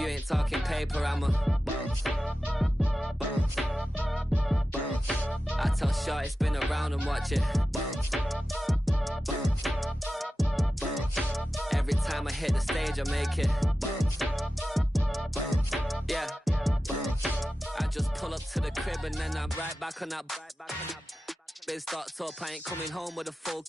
you ain't talking paper, I'm a bounce. I tell Shorty spin around and watch it. Every time I hit the stage, I make it. Yeah. I just pull up to the crib and then I'm right back on that. Biz starts up, I ain't coming home with a full.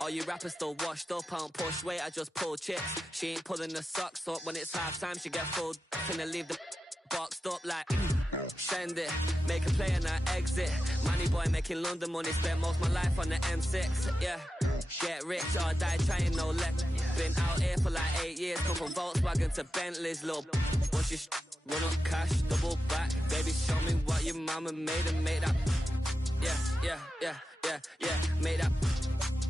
All you rappers still washed up, I don't push weight, I just pull chips. She ain't pulling the socks up, when it's half time she get full. Finna leave the boxed up like send it, make a play and I exit. Money boy making London money, spent most of my life on the M6. Yeah, get rich or die trying, no left. Been out here for like 8 years, come from Volkswagen to Bentley's, little. Once you run up cash, double back. Baby, show me what your mama made and make that. Yeah, made that.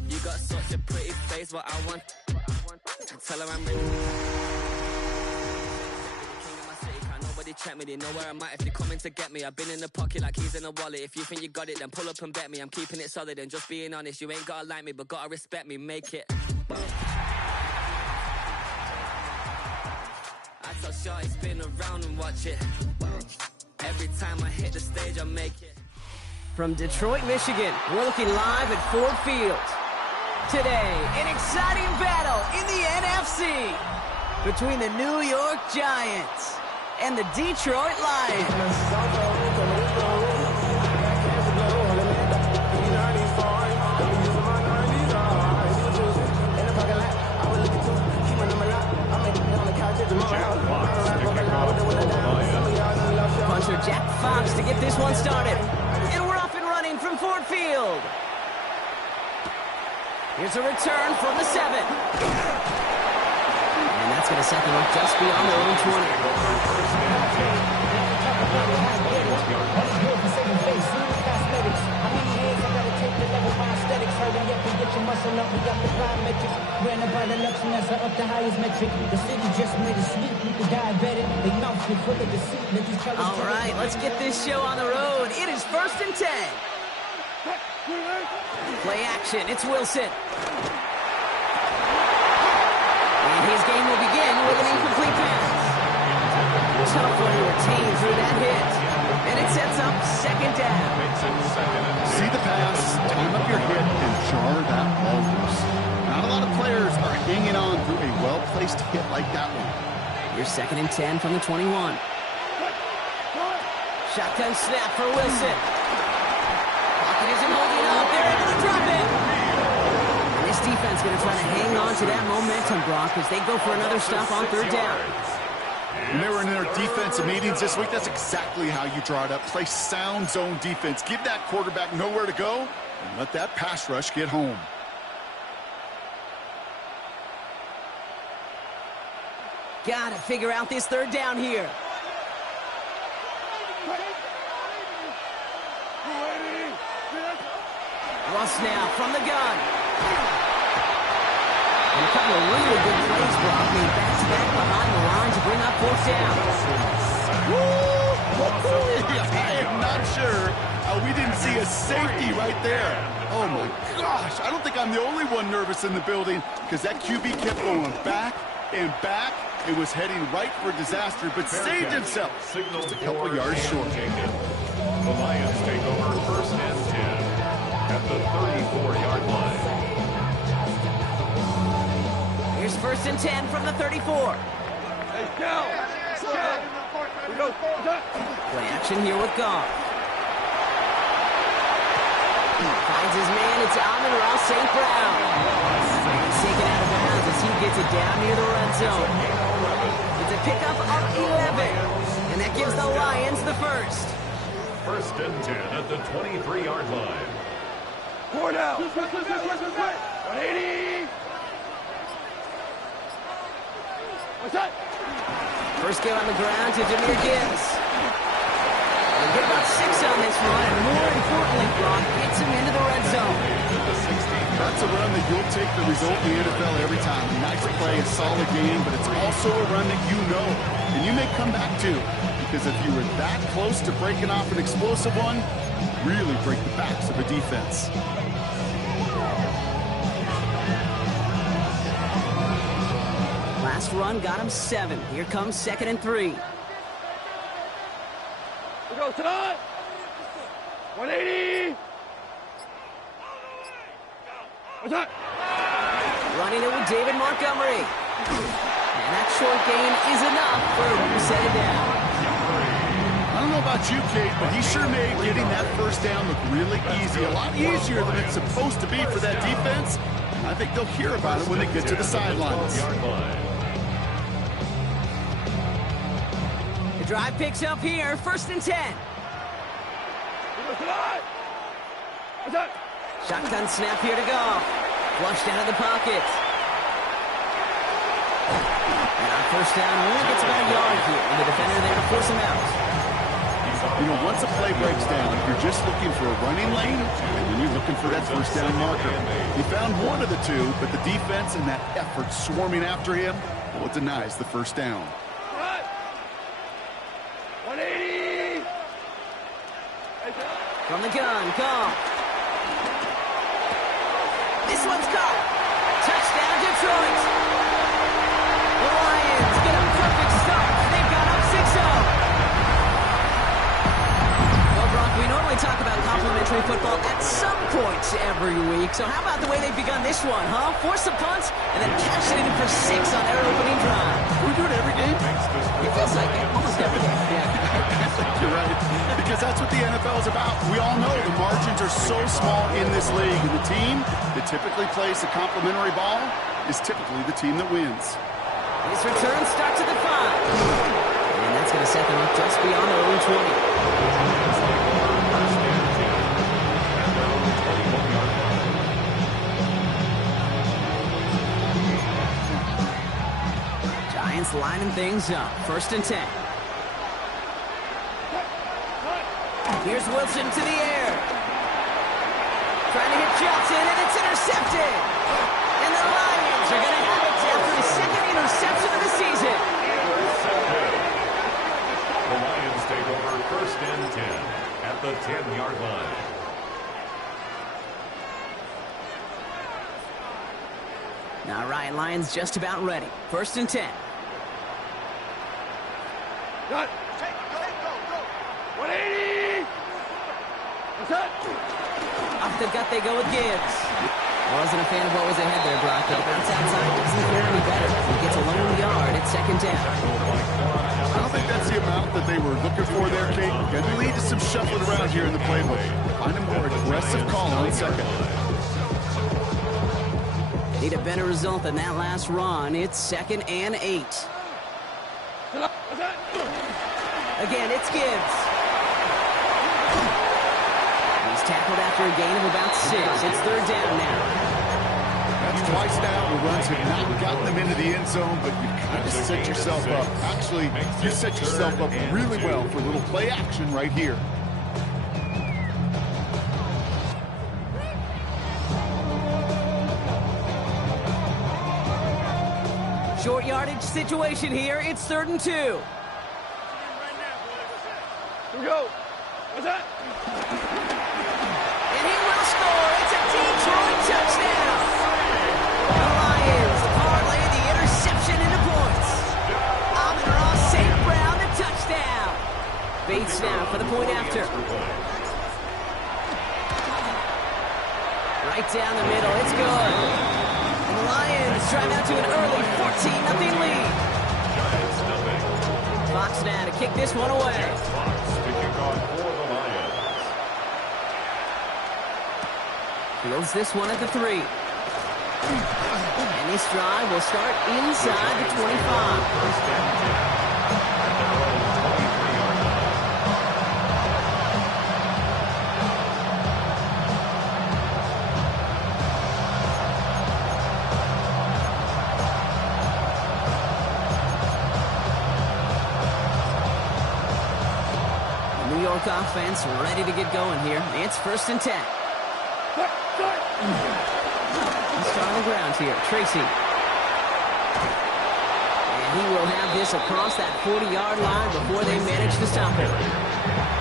You got such a pretty face, but I want. Tell her I'm ready. Nobody check me, they know where I'm at if you're coming to get me. I've been in the pocket like keys in a wallet. If you think you got it, then pull up and bet me. I'm keeping it solid and just being honest. You ain't gotta like me, but gotta respect me, make it. I tell Shorty spin around and watch it. Every time I hit the stage, I make it. From Detroit, Michigan, we're looking live at Ford Field. Today, an exciting battle in the NFC between the New York Giants and the Detroit Lions. Punter Jack Fox to get this one started. And we're off and running from Ford Field. Here's a return from the 7. And that's going to set them up just beyond their own 20. All right, let's get this show on the road. It is 1st and 10. Play action, it's Wilson. And his game will begin with an incomplete pass. Tough one to retain through that hit. And it sets up 2nd down. See the pass, time up your hit, and jar that ball loose. Not a lot of players are hanging on through a well-placed hit like that one. Here's 2nd and 10 from the 21. Shotgun snap for Wilson. Pocket isn't holding up. They're able to drop it. And this defense going to try to hang on to that momentum, Brock, as they go for another stop on 3rd down. When they were in their defensive meetings this week, that's exactly how you draw it up. Play sound zone defense. Give that quarterback nowhere to go and let that pass rush get home. Got to figure out this 3rd down here. Russ now from the gun. And a couple of really good plays, Brock. Back-to-back behind the line to bring up 4th down. I am not sure how we didn't see a safety right there. Oh, my gosh. I don't think I'm the only one nervous in the building because that QB kept going back and back. It was heading right for disaster, but saved himself. Just a couple yards short. The Lions take over 1st and 10 at the 34-yard line. Here's 1st and 10 from the 34. Hey, go! Play action here with Goff. Finds his man. It's Amon-Ra St. Brown. He's taken out of bounds as he gets it down near the red zone. It's a pickup of 11. And that gives the Lions the 1st. 1st and 10 at the 23-yard line. 4 down. 180. What's that? First game on the ground to Jahmyr Gibbs. They get about 6 on this one, and more importantly, Brock gets him into the red zone. That's a run that you'll take the result in the NFL every time. A nice play, a solid game, but it's also a run that you know, and you may come back to. Because if you were that close to breaking off an explosive one, really break the backs of a defense. Last run got him 7. Here comes 2nd and 3. We go tonight. 180. What's that? Running it with David Montgomery. And that short gain is enough for him to set it down. I don't know about you, Kate, but he sure made getting that first down look really easy. A lot easier than it's supposed to be for that defense. I think they'll hear about it when they get to the sidelines. The drive picks up here, 1st and 10. We go tonight. What's that? Shotgun snap here to go. Flushed out of the pocket. And on 1st down, only gets about a yard here, and the defender there to force him out. You know, once a play breaks down, you're just looking for a running lane, and then you're looking for that first down marker. He found one of the two, but the defense and that effort swarming after him, well, it denies the first down. 180. From the gun, go. This one's caught. Touchdown, Detroit. The Lions get a perfect start. They've got up 6-0. Well, Brock, we normally talk about complimentary football at some points every week. So how about the way they've begun this one, huh? Force a punt and then catch it in for 6 on their opening drive. We do it every game. It feels like it. Almost every game. Yeah. I think you're right, because that's what the NFL is about. We all know the margins are so small in this league, and the team that typically plays the complimentary ball is typically the team that wins. This return starts at the 5. And that's going to set them up just beyond their own 20. Giants lining things up. 1st and 10. Here's Wilson to the air. Trying to hit Johnson, and it's intercepted. And the Lions are going to have it after the 2nd interception of the season. The Lions take over 1st and 10 at the 10-yard line. Now, Ryan, Lions just about ready. 1st and 10. Got. 180. What's that? Off the gut they go with Gibbs. I wasn't a fan of what was ahead there, Brock, but the bounce outside doesn't fare any better. He gets a lone yard at 2nd down. I don't think that's the amount that they were looking for there, Kate. Going to lead to some shuffling around here in the playbook. Find a more aggressive call on 2nd. Need a better result than that last run. It's 2nd and 8. What's that? Again, it's Gibbs. He's tackled after a gain of about 6. It's 3rd down now. That's twice now where runs have not gotten them into the end zone, but you kind of set yourself up. Actually, you set yourself up really well for a little play action right here. Short yardage situation here. It's 3rd and 2. Here we go. What's that? And he will score. It's a Detroit touchdown. The Lions parlay the interception into points. Amon-Ra St. Brown, the touchdown. Bates now for the point after. Right down the middle. It's good. And the Lions drive out to an early 14-0 lead. Fox now to kick this one away. Fields this one at the 3. And this drive will start inside the 25. The New York offense ready to get going here. It's 1st and 10. He's on the ground here. Tracy. And he will have this across that 40-yard line before they manage to stop him.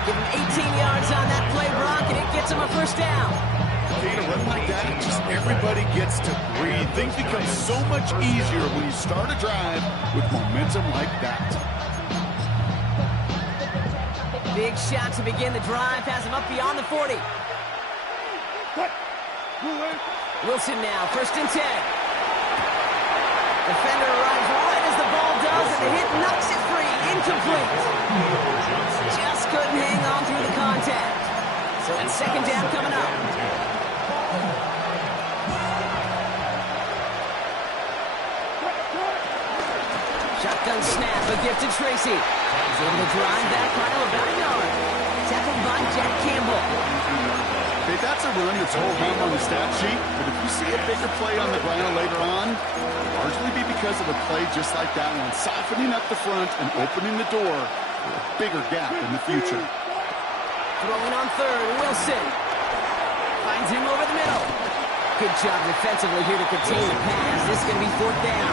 Give him 18 yards on that play, Brock, and it gets him a 1st down. Kate, a run like that, just everybody gets to breathe. Things become so much easier when you start a drive with momentum like that. Big shot to begin the drive. Pass him up beyond the 40. Wilson now, 1st and 10. Defender arrives right as the ball does, and the hit knocks it free. Incomplete. Just couldn't hang on through the contact. So it's 2nd down coming up. Shotgun snap, a gift to Tracy. He's able to drive that final about a yard. Tackled by Jack Campbell. Okay, that's a run that's whole home on the stat sheet, but if you see a bigger play on the ground later on, it'll largely be because of a play just like that one, softening up the front and opening the door for a bigger gap in the future. Throwing on 3rd, Wilson. Finds him over the middle. Good job defensively here to contain the pass. This is going to be 4th down.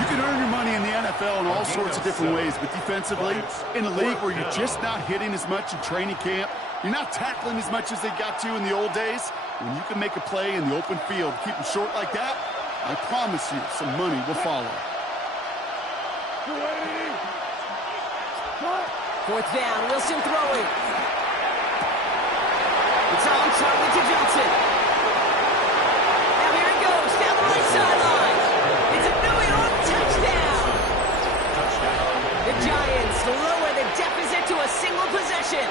You can earn your money in the NFL in all sorts of different ways, but defensively, in a league where you're just not hitting as much in training camp, you're not tackling as much as they got to in the old days, when you can make a play in the open field, keep them short like that, I promise you some money will follow. 4th down, Wilson throwing. It's on target to Johnson. Now here he goes, down the right sideline. It's a New York touchdown. The Giants lower the deficit to a single possession.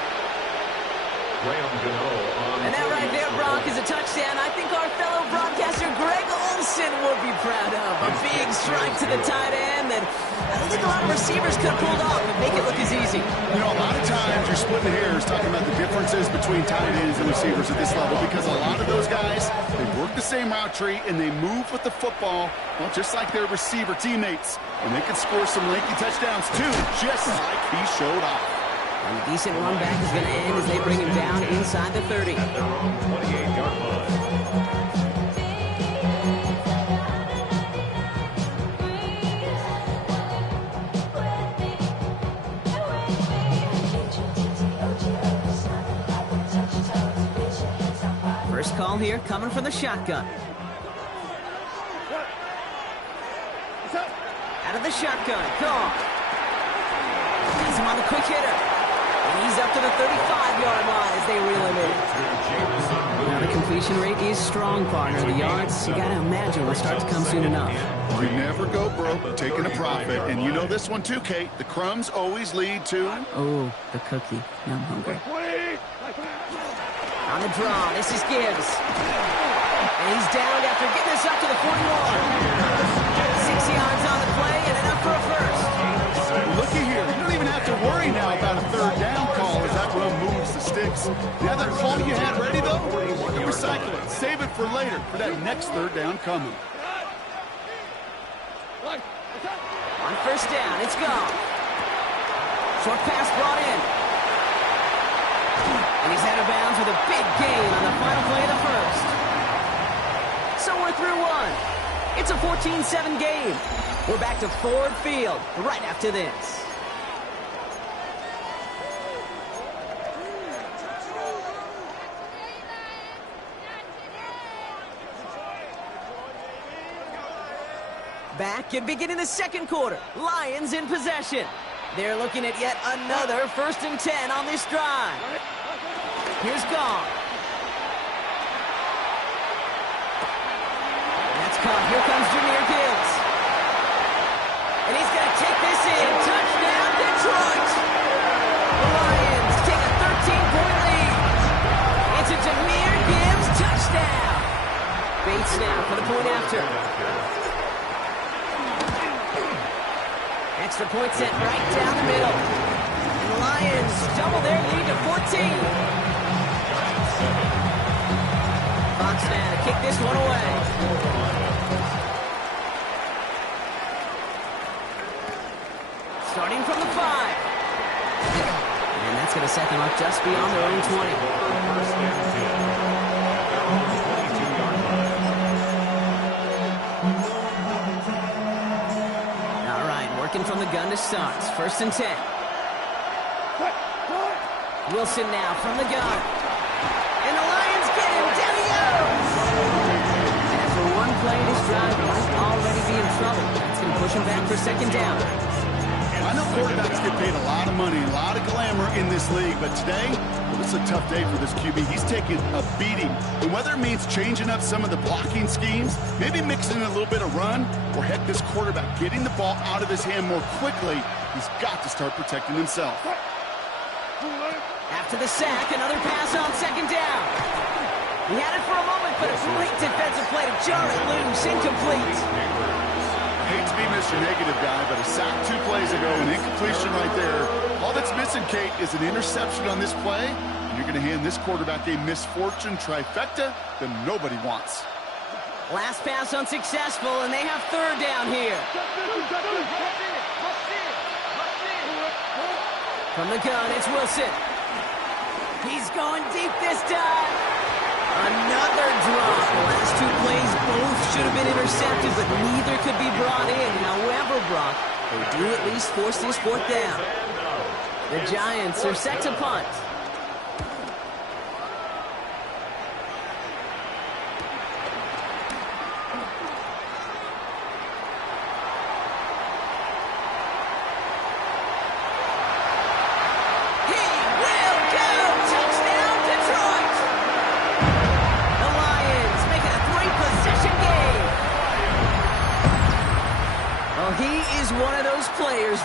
And that right there, Brock, is a touchdown I think our fellow broadcaster Greg Olsen would be proud of. A big strike to the tight end that I don't think a lot of receivers could have pulled off and make it look as easy. You know, a lot of times you're splitting hairs talking about the differences between tight ends and receivers at this level because a lot of those guys, they work the same route tree and they move with the football, well, just like their receiver teammates. And they can score some lengthy touchdowns too, just like he showed off. And a decent run back is going to end as they bring him down inside the 30. At their own 28-yard line. First call here coming from the shotgun. Out of the shotgun, call. He's him on the quick hitter. And he's up to the 35-yard line as they reel him in. Now the completion rate is strong, partner. The yards, you got to imagine, will start to come soon enough. You never go broke taking a profit. And you know this one too, Kate. The crumbs always lead to... Oh, the cookie. Now I'm hungry. On the draw, this is Gibbs. And he's down after getting this up to the 41. 6 yards on the play and enough for a first. Looky here. You don't even have to worry now about a 3rd down call as that run moves the sticks. The other call you had ready, though, you can recycle it. Save it for later for that next 3rd down coming. On 1st down, it's gone. Short pass brought in. And he's out of bounds with a big gain on the final play of the first. So we're through one. It's a 14-7 game. We're back to Ford Field right after this. Back and beginning the 2nd quarter. Lions in possession. They're looking at yet another 1st and 10 on this drive. Here's Gong. That's caught. Here comes Jahmyr Gibbs. And he's going to take this in. Touchdown, Detroit. The Lions take a 13-point lead. It's a Jahmyr Gibbs touchdown. Bates now for the point after. Extra point set right down the middle. And the Lions double their lead to 14. Fox now to kick this one away. Starting from the 5. And that's going to set them up just beyond their own 20. First and 10. At their own 22-yard line. All right, working from the gun to start. 1st and 10. Wilson now from the gun. And the Lions get him down. play in his drive might already be in trouble. That's going to push him back for second down. I know quarterbacks get paid a lot of money, a lot of glamour in this league, but today, well, this is a tough day for this QB. He's taking a beating. And whether it means changing up some of the blocking schemes, maybe mixing in a little bit of run, or heck, this quarterback getting the ball out of his hand more quickly, he's got to start protecting himself. After the sack, another pass on second down. He had it for a moment, but a great defensive play to jar it loose, incomplete. Hate to be Mr. Negative guy, but a sack 2 plays ago, an incompletion right there. All that's missing, Kate, is an interception on this play, and you're going to hand this quarterback a misfortune trifecta that nobody wants. Last pass unsuccessful, and they have third down here. From the gun, it's Wilson. He's going deep this time. Another drop. The last 2 plays both should have been intercepted, but neither could be brought in. However, Brock, they do at least force this fourth down. The Giants are set to punt.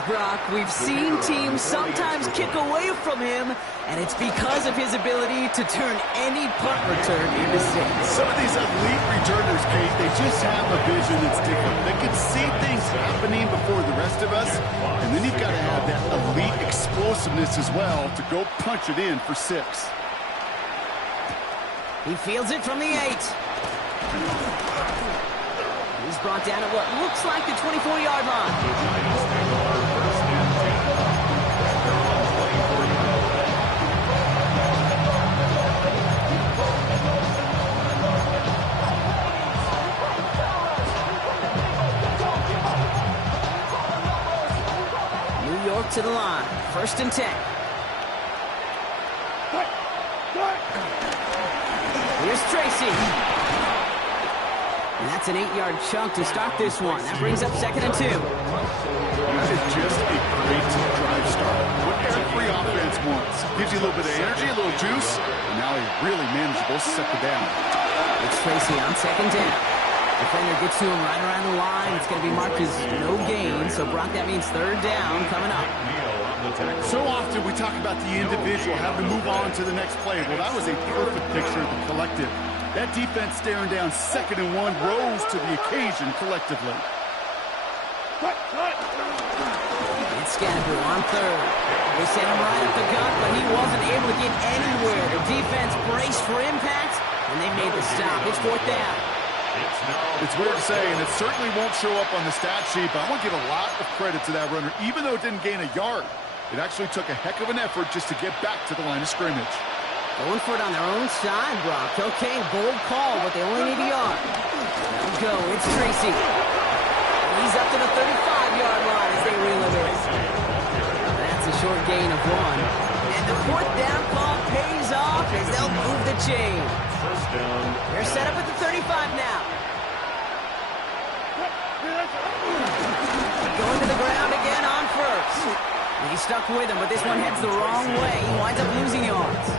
Brock, we've seen teams sometimes kick away from him, and it's because of his ability to turn any punt return into six. Some of these elite returners, Kate, they just have a vision that's different. They can see things happening before the rest of us, and then you've got to have that elite explosiveness as well to go punch it in for 6. He fields it from the 8. He's brought down at what looks like the 24-yard line. New York to the line. 1st and 10. Here's Tracy. And that's an 8-yard chunk to start this one. That brings up 2nd and 2. That is just a great drive start. What every offense wants. Gives you a little bit of energy, a little juice, and now a really manageable second down. It's Tracy on 2nd down. Defender gets to him right around the line. It's going to be marked as no gain. So, Brock, that means 3rd down coming up. So often we talk about the individual having to move on to the next play. Well, that was a perfect picture of the collective. That defense staring down 2nd and 1 rose to the occasion collectively. It's Scannaboo on 3rd. They sent him right up the gut, but he wasn't able to get anywhere. The defense braced for impact, and they made the stop. It's 4th down. It's weird to say, and it certainly won't show up on the stat sheet, but I want to give a lot of credit to that runner. Even though it didn't gain a yard, it actually took a heck of an effort just to get back to the line of scrimmage. Going for it on their own side, Brock. Okay, bold call, but they only need a yard. Let him go. It's Tracy. He's up to the 35-yard line as they reel him in. That's a short gain of 1. And the 4th down call pays off as they'll move the chain. They're set up at the 35 now. Going to the ground again on 1st. He's stuck with him, but this one heads the wrong way. He winds up losing yards.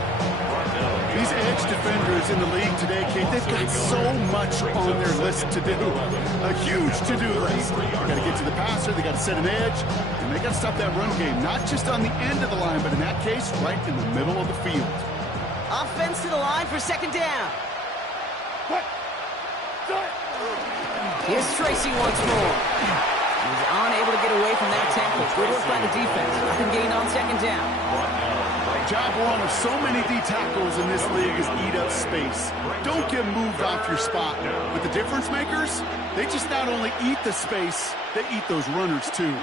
These edge defenders in the league today, Kate, they've got so much on their list to do. A huge to-do list. They got to get to the passer, they got to set an edge, and they got to stop that run game, not just on the end of the line, but in that case, right in the middle of the field. Offense to the line for 2nd down. Here's Tracy once more. He's unable to get away from that tackle. Good work by the defense. Nothing gained on 2nd down. Job one of so many D tackles in this league is eat up space. Don't get moved off your spot. But the difference makers, they just not only eat the space, they eat those runners too.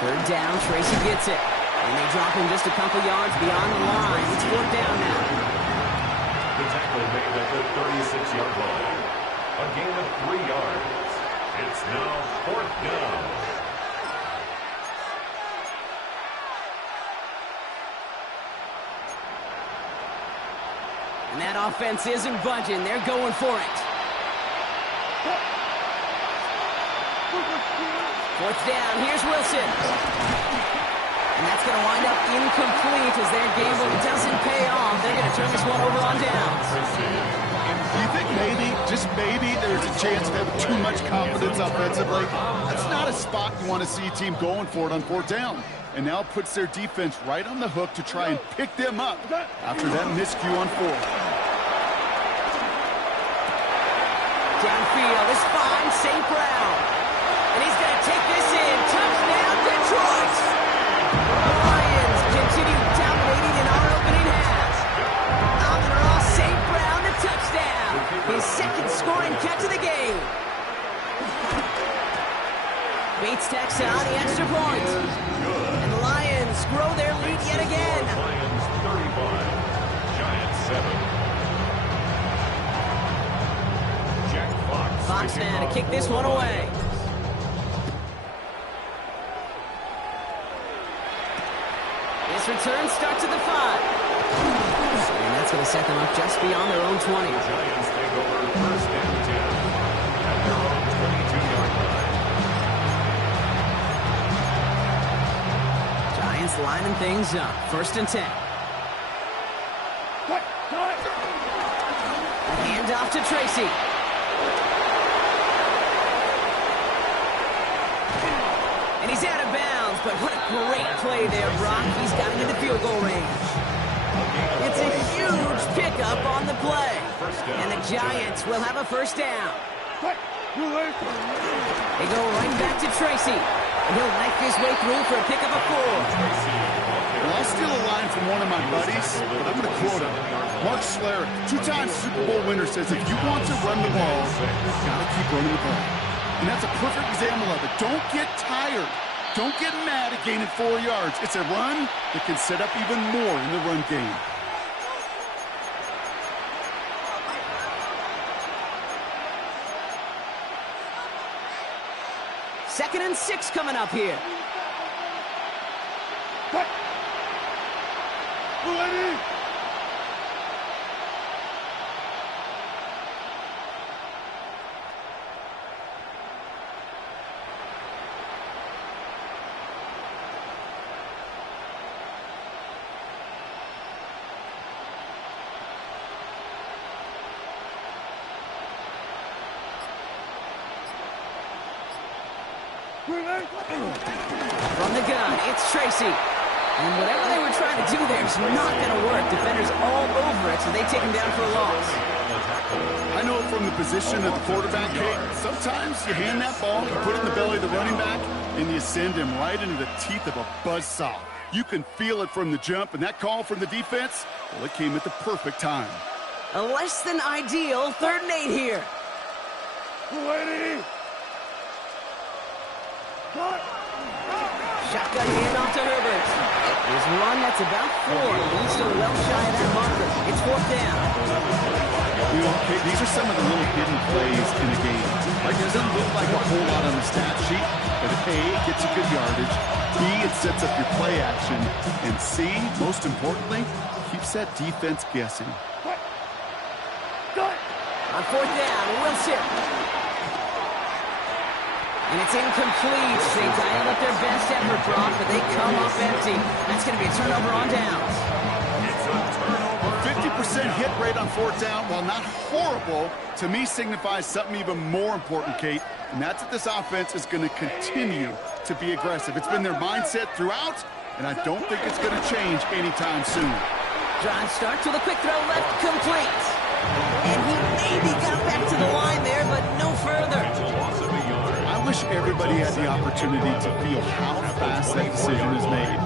3rd down, Tracy gets it. And they drop him just a couple yards beyond the line. It's 4th down now. The tackle made at the 36-yard line. A gain of 3 yards. It's now 4th down. And that offense isn't budging. They're going for it. Fourth down, here's Wilson. And that's going to wind up incomplete as their gamble doesn't pay off. They're going to turn this one over on downs. Do you think maybe, just maybe, there's a chance of having too much confidence offensively? That's not a spot you want to see a team going for it on fourth down. And now puts their defense right on the hook to try and pick them up after that miscue on fourth. Downfield, this finds St. Brown. And he's going to take this in. Touchdown, Detroit! The Lions continue dominating in our opening half. Amon-Ra St. Brown, a touchdown. His second scoring catch of the game. Bates tacks out the extra point. And the Lions grow their lead yet again. Lions 35, Giants 7. Fox now to kick this one away. This return starts at the 5. And that's going to set them up just beyond their own 20. Giants take over first and 10 at their own 22-yard line. Giants lining things up. First and 10. Hand off to Tracy. And he's out of bounds, but what a great play there, Brock. He's got him in the field goal range. It's a huge pickup on the play. And the Giants will have a first down. They go right back to Tracy. And he'll knife his way through for a pickup of 4. Well, I'll steal a line from one of my buddies, but I'm going to quote him. Mark Schlereth, 2-time Super Bowl winner, says if you want to run the ball, you've got to keep running the ball. And that's a perfect example of it. Don't get tired. Don't get mad at gaining 4 yards. It's a run that can set up even more in the run game. Second and 6 coming up here. From the gun, it's Tracy. And whatever they were trying to do there is not going to work. Defenders all over it, so they take him down for a loss. I know from the position of the quarterback, Kate, sometimes you hand that ball, you put it in the belly of the running back, and you send him right into the teeth of a buzzsaw. You can feel it from the jump, and that call from the defense, well, it came at the perfect time. A less than ideal 3rd and 8 here. Shotgun handoff to Herbert. There's one that's about 4. He's still well shy of that marker. It's 4th down. You know, Kate, these are some of the little hidden plays in a game. Like, it doesn't look like a whole lot on the stat sheet, but A, it gets you good yardage. B, it sets up your play action. And C, most importantly, keeps that defense guessing. On 4th down, Wilson. And it's incomplete. They dialed up their best effort, Brock, but they come up empty. That's going to be a turnover on downs. It's a turnover. 50% hit rate on 4th down, while not horrible, to me signifies something even more important, Kate, and that's that this offense is going to continue to be aggressive. It's been their mindset throughout, and I don't think it's going to change anytime soon. Drive start to the quick throw left, complete. And he maybe got back to the line there, but no further. I wish everybody had the opportunity to feel how fast that decision is made.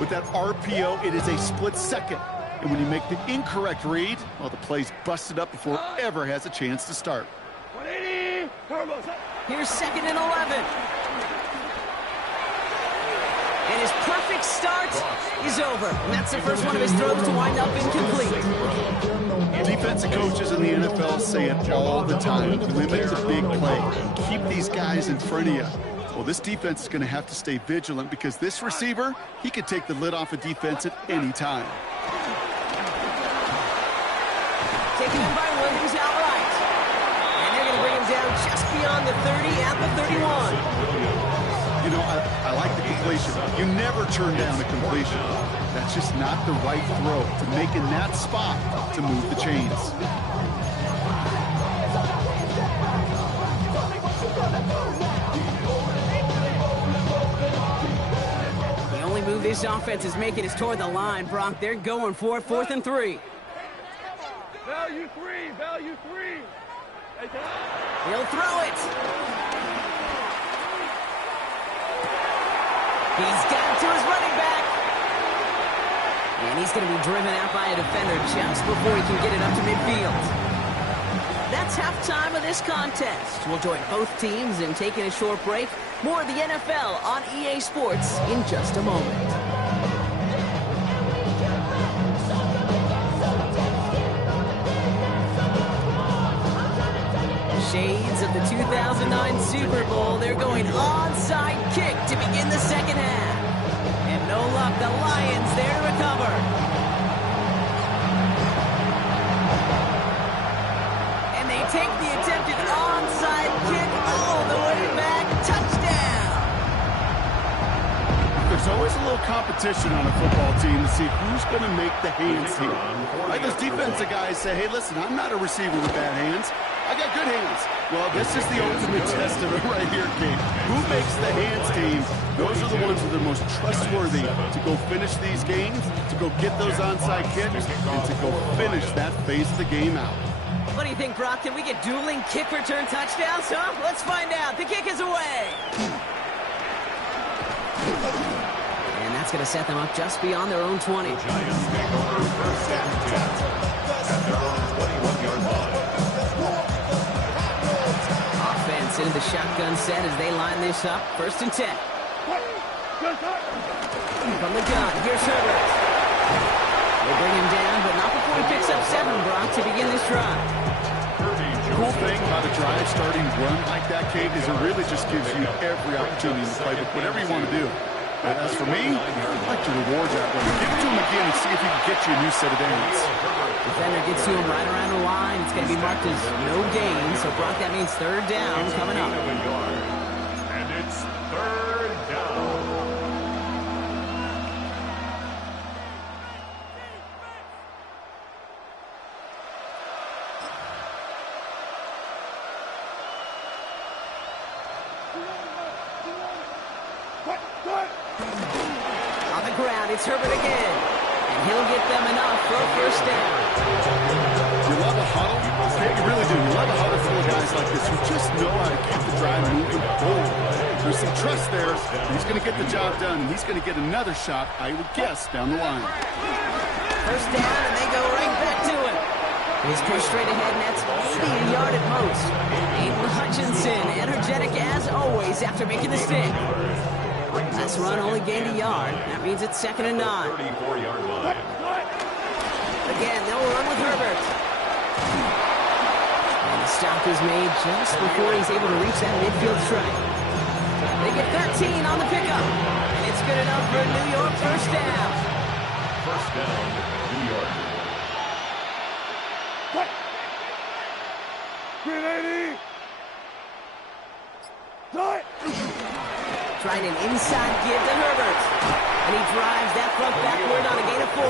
With that RPO, it is a split second. And when you make the incorrect read, well, the play's busted up before it ever has a chance to start. 180. Here's 2nd and 11. And his perfect start is over. And that's the first one of his throws to wind up incomplete. Defensive coaches in the NFL say it all the time. Limit the big play. Keep these guys in front of you. Well, this defense is going to have to stay vigilant because this receiver, he could take the lid off a defense at any time. Taken in by Williams outright. And they're going to bring him down just beyond the 30 at the 31. You know, I like the completion. You never turn down a completion. That's just not the right throw to make in that spot to move the chains. The only move this offense is making is toward the line, Brock. They're going for it, 4th and 3. Value three, value three. He'll throw it. He's got it to his running back. And he's going to be driven out by a defender just before he can get it up to midfield. That's halftime of this contest. We'll join both teams in taking a short break. More of the NFL on EA Sports in just a moment. Shades of the 2009 Super Bowl. They're going onside kick to begin the second half. And no luck, the Lions there to recover. And they take the attempted onside kick all the way back. Touchdown! There's always a little competition on a football team to see who's going to make the hands here. Like those defensive guys say, hey, listen, I'm not a receiver with bad hands. I got good hands. Well, this is the ultimate test of it right here, Kate. Who makes the hands team? Those are the ones that are most trustworthy to go finish these games, to go get those onside kicks, and to go finish that phase of the game out. What do you think, Brock? Can we get dueling kick return touchdowns, huh? Let's find out. The kick is away. And that's going to set them up just beyond their own 20. Giants take over first and 10 at their own 21-yard line. Offense into the shotgun set as they line this up. 1st and 10. From the gun, here's Herbert. They bring him down, but not before he picks up 7, Brock, to begin this drive. The cool thing about a drive starting run like that, Kate, is it really just gives you every opportunity to play with whatever you want to do. But as for me, I'd like to reward that one. Give it to him again and see if he can get you a new set of downs. Defender gets to him right around the line. It's going to be marked as no gain. So, Brock, that means 3rd down coming up. And it's 3rd down. On the ground, it's Herbert again. And he'll get them enough for a 1st down. You love a huddle? Okay, you really do. You love a huddle full of guys like this who just know how to keep the drive moving forward. There's some trust there. He's going to get the job done, and he's going to get another shot, I would guess, down the line. 1st down, and they go right back to it. He's pushed straight ahead, and that's maybe a yard at most. Aiden Hutchinson, energetic as always after making the stick. Last run only gained a yard. That means it's 2nd and 9. 34-yard line. Again, they'll run with Herbert. And the stop is made just before he's able to reach that midfield strike. They get 13 on the pickup. And it's good enough for a New York 1st down. 1st down, New York. 380. Trying an inside give to Herbert. And he drives that front backward on a gain of 4.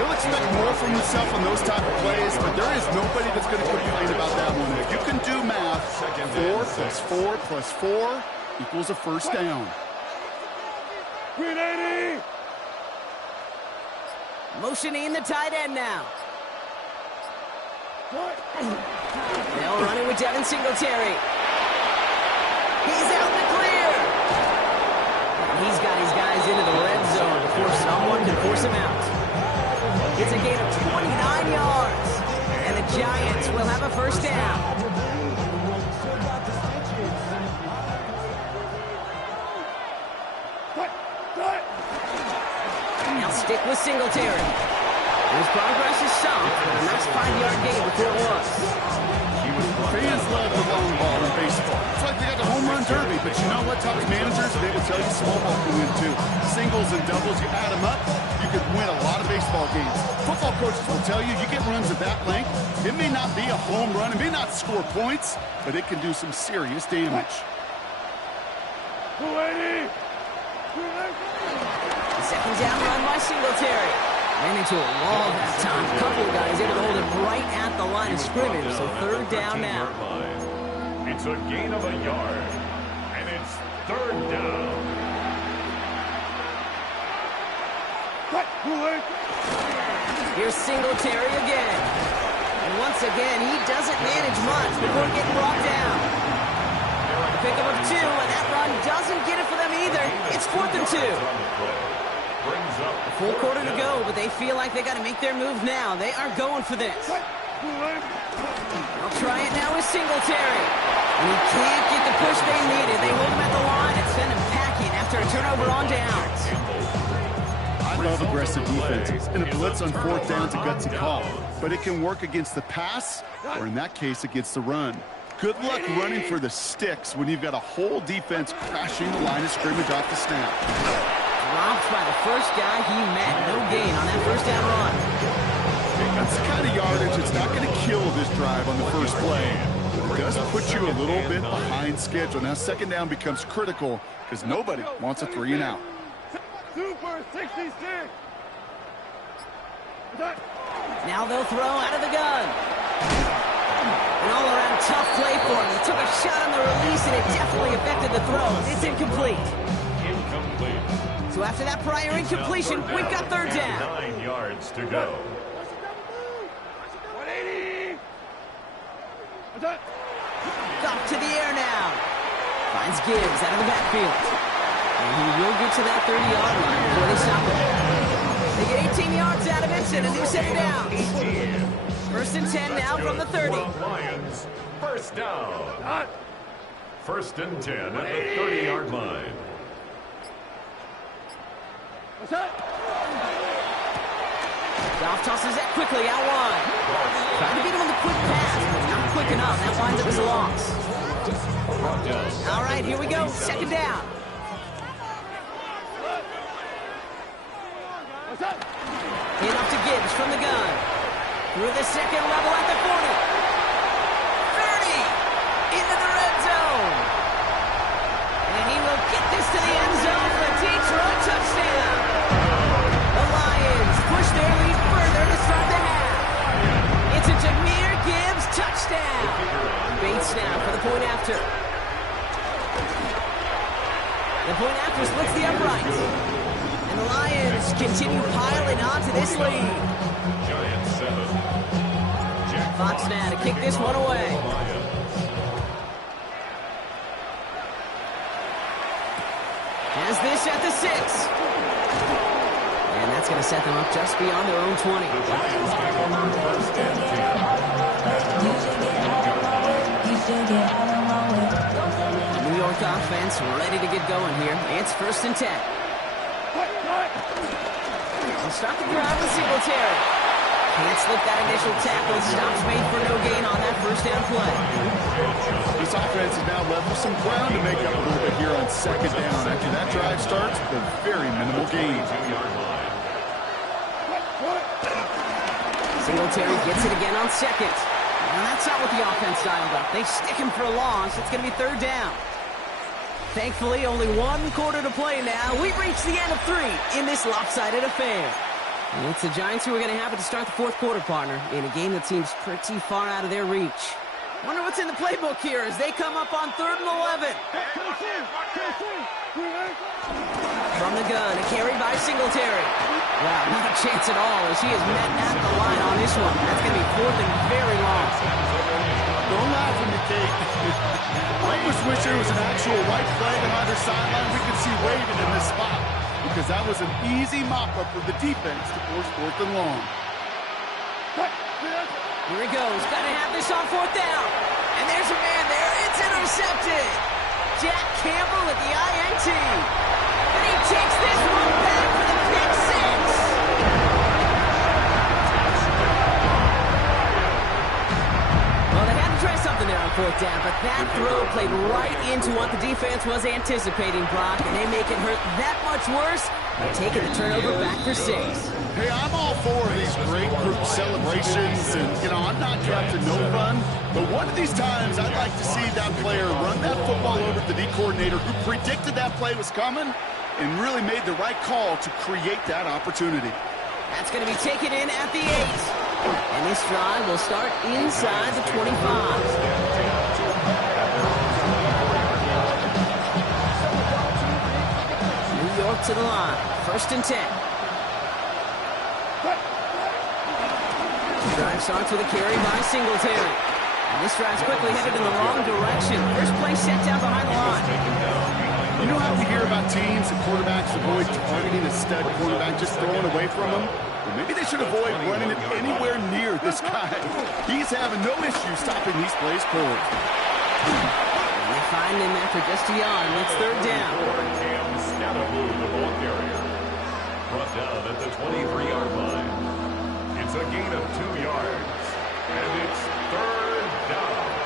He'll expect more from himself on those type of plays, but there is nobody that's going to complain about that one. If you can do math, 4 plus 4 plus 4 equals a 1st down. 380. Motioning the tight end now. They'll run it with Devin Singletary. He's out in the clear. And he's got his guys into the red zone before someone can force him out. It's a gain of 29 yards. And the Giants will have a 1st down. Now stick with Singletary. His progress is soft, but a nice 5-yard gain before it was. Fans love the long ball in baseball. It's like they got the home run derby, but you know what? Talk to managers, they will tell you small ball can win too. Singles and doubles, you add them up, you could win a lot of baseball baseball games. Football coaches will tell you, you get runs of that length, it may not be a home run, it may not score points, but it can do some serious damage. 280. Second down run by Singletary. Ran into a wall that time. A couple of guys able to hold him right at the line of scrimmage, so third down now. It's a gain of a yard, and it's third down. Here's Singletary again. And once again, he doesn't manage much before getting brought down. A pickup of 2, and that run doesn't get it for them either. It's 4th and 2. A full quarter to go, but they feel like they got to make their move now. They are going for this. They'll try it now with Singletary. And he can't get the push they needed. They hold him at the line and send him packing after a turnover on downs. I love aggressive defenses, and a blitz on 4th down's a gutsy call. But it can work against the pass, or in that case, against the run. Good luck running for the sticks when you've got a whole defense crashing the line of scrimmage off the snap. Dropped by the first guy he met. No gain on that first down run. That's the kind of yardage that's not going to kill this drive on the first play. It does put you a little bit behind schedule. Now second down becomes critical because nobody wants a 3 and out. Super 66. Now they'll throw out of the gun. An all-around tough play for him. He took a shot on the release, and it definitely affected the throw. It's incomplete. So after that prior incompletion, we've got third down. 9 yards to go. 180. Up to the air now. Finds Gibbs out of the backfield. And he will get to that 30-yard line before they stop him. They get 18 yards out of it and a new set of downs. 1st and 10 now from the 30. Lions, first down. 1st and 10 at the 30-yard line. Goff tosses it quickly out wide. Trying to beat him with a quick pass, but not quick enough. That winds up as a loss. All right, here we go. Second down. Hand off to Gibbs from the gun. Through the second level at the 40. 30 into the red zone. And he will get this to the end zone for a Detroit touchdown. The Lions push their lead further to start the half. It's a Jahmyr Gibbs touchdown. Bates now for the point after. The point after splits the uprights. And the Lions continue piling on to this lead. Giants 7. Fox now to kick this one away. Has this at the 6. And that's going to set them up just beyond their own 20. The New York offense ready to get going here. It's 1st and 10. They'll start the drive with Singletary. Can't slip that initial tackle. Stops made for no gain on that first down play. This offense has now left some ground to make up a little bit here on second down. After that drive starts with a very minimal gain. Singletary gets it again on second. And that's not what the offense dialed up. They stick him for a loss. It's going to be third down. Thankfully, only 1 quarter to play now. We've reached the end of 3 in this lopsided affair. And it's the Giants who are going to have it to start the 4th quarter, partner, in a game that seems pretty far out of their reach. Wonder what's in the playbook here as they come up on 3rd and 11. From the gun, a carry by Singletary. Wow, not a chance at all as he is met at the line on this one. That's going to be 4th and very long. Don't laugh at me, Kate. I almost wish there was an actual white flag on either sideline we could see waving in this spot, because that was an easy mop-up for the defense to force 4th and long. Here he goes. Got to have this on 4th down. And there's a man there. It's intercepted. Jack Campbell at the INT. And he takes this one back for the pick 6. Well, they had to try something there on 4th down, but that throw played right into what the defense was anticipating, Brock, and they make it hurt that much worse by taking the turnover back for 6. Hey, I'm all for these great group celebrations, and, I'm not Captain No Fun, but one of these times I'd like to see that player run that football over to the D coordinator who predicted that play was coming and really made the right call to create that opportunity. That's going to be taken in at the 8. And this drive will start inside the 25. New York to the line. 1st and 10. Drive starts with a carry by Singletary. And this drive's quickly headed in the wrong direction. First play set down behind the line. You know how we hear about teams and quarterbacks avoid targeting a stud quarterback, just throwing away from him? Well, maybe they should avoid running it anywhere near this guy. He's having no issue stopping these plays cold. And they find him after just a yard, and it's 3rd down. Cam Scatterblue, the ball carrier. Brought down at the 23-yard line. It's a gain of 2 yards, and it's 3rd down.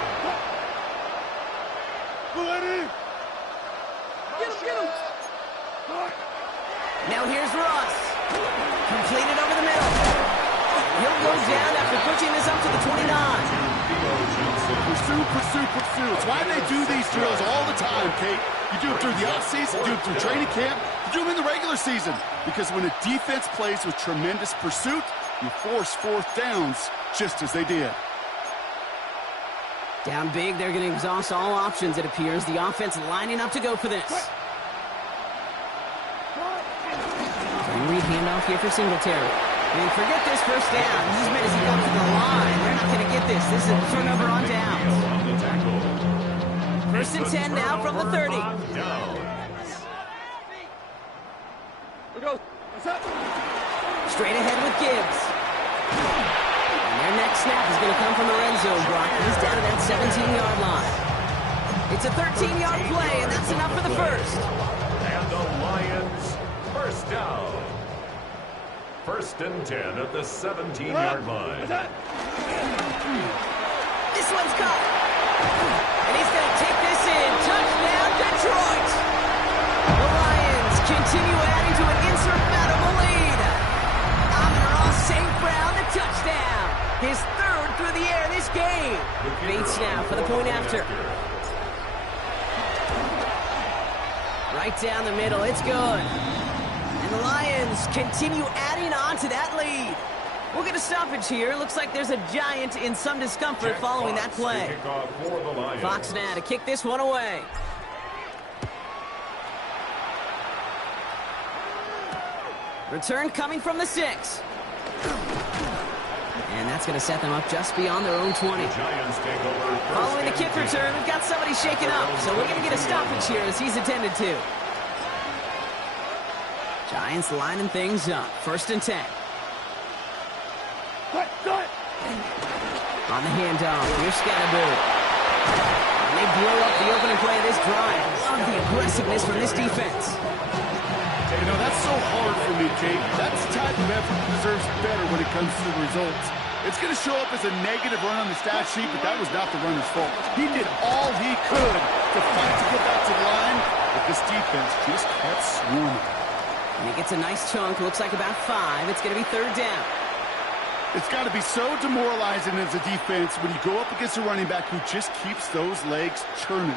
Now here's Russ. Completed over the middle. He'll go down after pushing this up to the 29. Pursue, pursue, pursue. It's why they do these drills all the time, Kate. You do it through the offseason, you do it through training camp, you do them in the regular season. Because when a defense plays with tremendous pursuit, you force 4th downs just as they did. Down big, they're going to exhaust all options, it appears. The offense lining up to go for this. Read handoff here for Singletary. And forget this 1st down. He's made as he comes to the line. They're not going to get this. This is a turnover on downs. 1st and 10 now from the 30. Straight ahead with Gibbs. And their next snap is going to come from the red zone, Brock. He's down to that 17-yard line. It's a 13-yard play, and that's enough for the 1st. And the Lions, 1st down. 1st and 10 at the 17-yard line. This one's caught. And he's going to take this in. Touchdown, Detroit. The Lions continue adding to an insurmountable lead. Amon-Ra St. Brown, the touchdown. His 3rd through the air this game. Bates now for the point after. Right down the middle. It's good. And the Lions continue adding on to that lead. We'll get a stoppage here. Looks like there's a Giant in some discomfort following that play. Fox now to kick this one away. Return coming from the 6. And that's going to set them up just beyond their own 20. Following the kick return, we've got somebody shaken up. So we're going to get a stoppage here as he's attended to. Giants lining things up. 1st and 10. On the handoff, here's Scatterblue. And they blow up the opening play of this drive. Love the aggressiveness from this defense. That's so hard for me, Kate. That's the type of effort that deserves better when it comes to the results. It's going to show up as a negative run on the stat sheet, but that was not the runner's fault. He did all he could to fight to get back to the line, but this defense just kept swarming. And he gets a nice chunk, looks like about 5. It's going to be 3rd down. It's got to be so demoralizing as a defense when you go up against a running back who just keeps those legs churning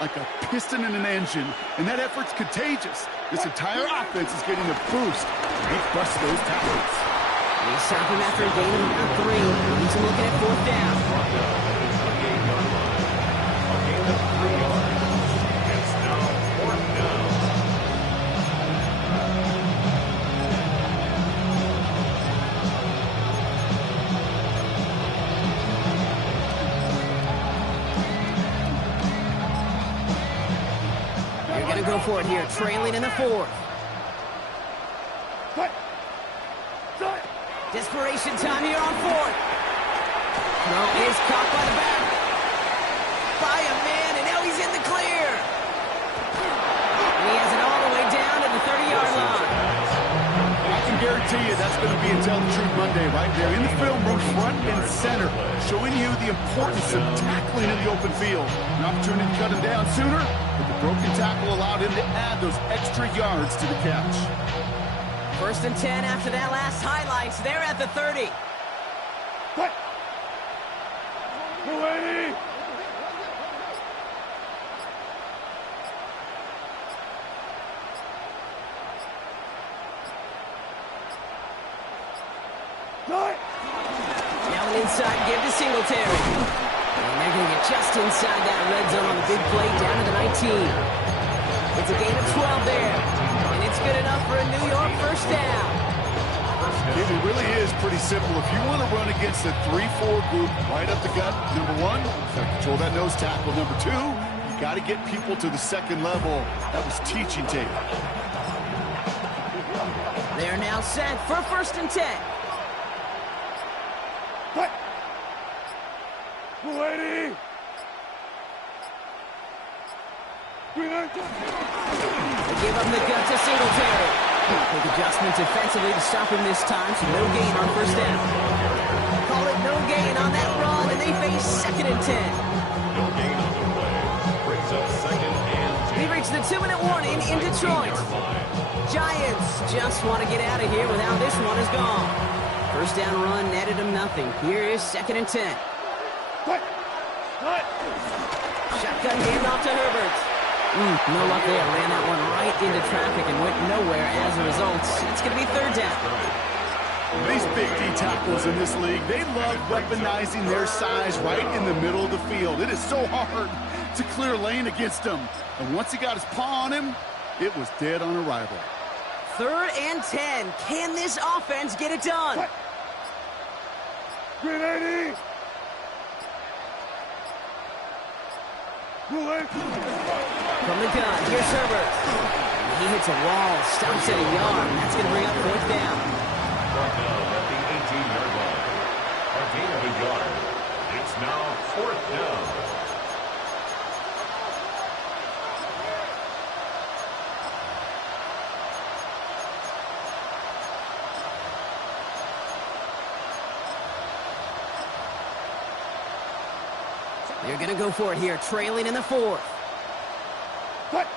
like a piston in an engine, and that effort's contagious. This entire offense is getting a boost. He busts those tackles. They stop him after a gain of about 3. He's looking at 4th down. It's now 4th down. They're going to go for it here, trailing in the 4th. Desperation time here on 4th. Throw is caught by the back. By a man, and now he's in the clear. And he has it all the way down to the 30-yard line. I can guarantee guarantee you that's going to be Tell the Truth Monday right there in the film room, front and center, showing you the importance of tackling in the open field. An opportunity to cut him down sooner, but the broken tackle allowed him to add those extra yards to the catch. 1st and 10 after that last highlights. They're at the 30. Cut. 280. Cut. Now an inside give to Singletary. And they're going to get just inside that red zone on the big play down to the 19. It's a gain of 12 there. And it's good enough for a New York first down. It really is pretty simple. If you want to run against a 3-4 group right up the gut, number one, got to control that nose tackle. Number two, you got to get people to the second level. That was teaching tape. They're now set for 1st and 10. Cut. 280. 390. They give up the gut to Singletary. Quick adjustment defensively to stop him this time, so no gain on first down. Call it no gain on that run, and they face 2nd and 10. No gain on the play. Brings up 2nd and 10. We reach the 2-minute warning in Detroit. Giants just want to get out of here with how this one is gone. First down run netted him nothing. Here is 2nd and 10. Cut. Cut. Shotgun handoff to Herbert. No luck there. Ran that one right into traffic and went nowhere as a result. It's going to be 3rd down. These big D tackles in this league, they love weaponizing their size right in the middle of the field. It is so hard to clear lane against them. And once he got his paw on him, it was dead on arrival. 3rd and 10. Can this offense get it done? Cut. 380. 280. From the gun, here's Herbert. He hits a wall, stops at a yard, and that's going to bring up 4th down. Brought down at the 18-yard line. A gain of a yard. It's now 4th down. They're going to go for it here, trailing in the 4th. Cut.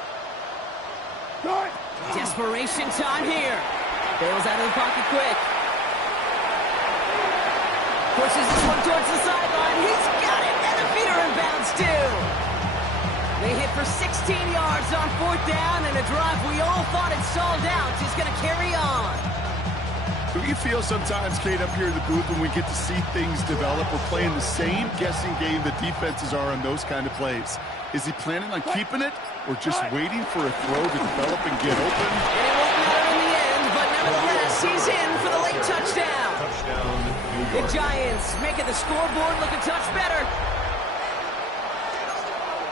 Cut. Desperation time here. Bails out of the pocket quick. Pushes this one towards the sideline. He's got it, and the feet are in bounds too. They hit for 16 yards on 4th down, and a drive we all thought had stalled out is going to carry on. Do you feel sometimes, Kate, up here in the booth when we get to see things develop, we're playing the same guessing game that defenses are on those kind of plays? Is he planning on keeping it or just waiting for a throw to develop and get open? And it won't matter in the end, but nevertheless, he's in for the late touchdown. Touchdown, New The York. Giants making the scoreboard look a touch better.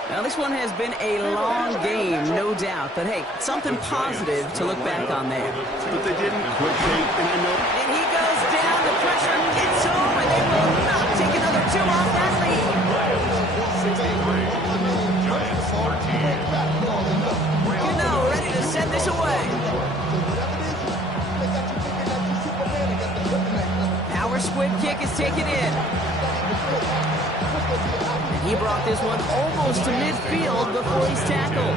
Now, this one has been a long game, no doubt. But, hey, something positive to look back on there. But they didn't quit, Kate, and I know. And he goes down, the pressure gets home, and they will not take another 2 off that lead. 63. Giants 13. Gano ready to send this away. Power squib kick is taken in. And he brought this one almost to midfield before he's tackled.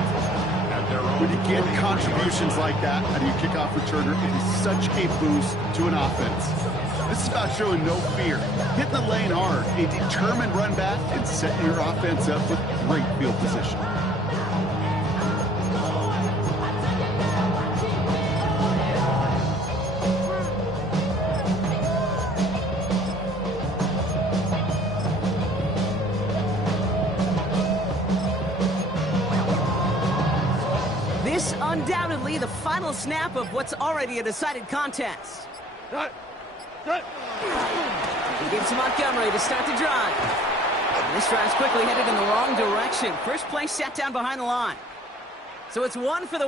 When you get contributions like that out of your kickoff returner, it is such a boost to an offense. This is about showing no fear, hitting the lane hard, a determined run back, and setting your offense up with great field position. This undoubtedly the final snap of what's already a decided contest. Cut. Cut. He gives to Montgomery to start the drive. And this drive's quickly headed in the wrong direction. First play set down behind the line. So it's 1 for the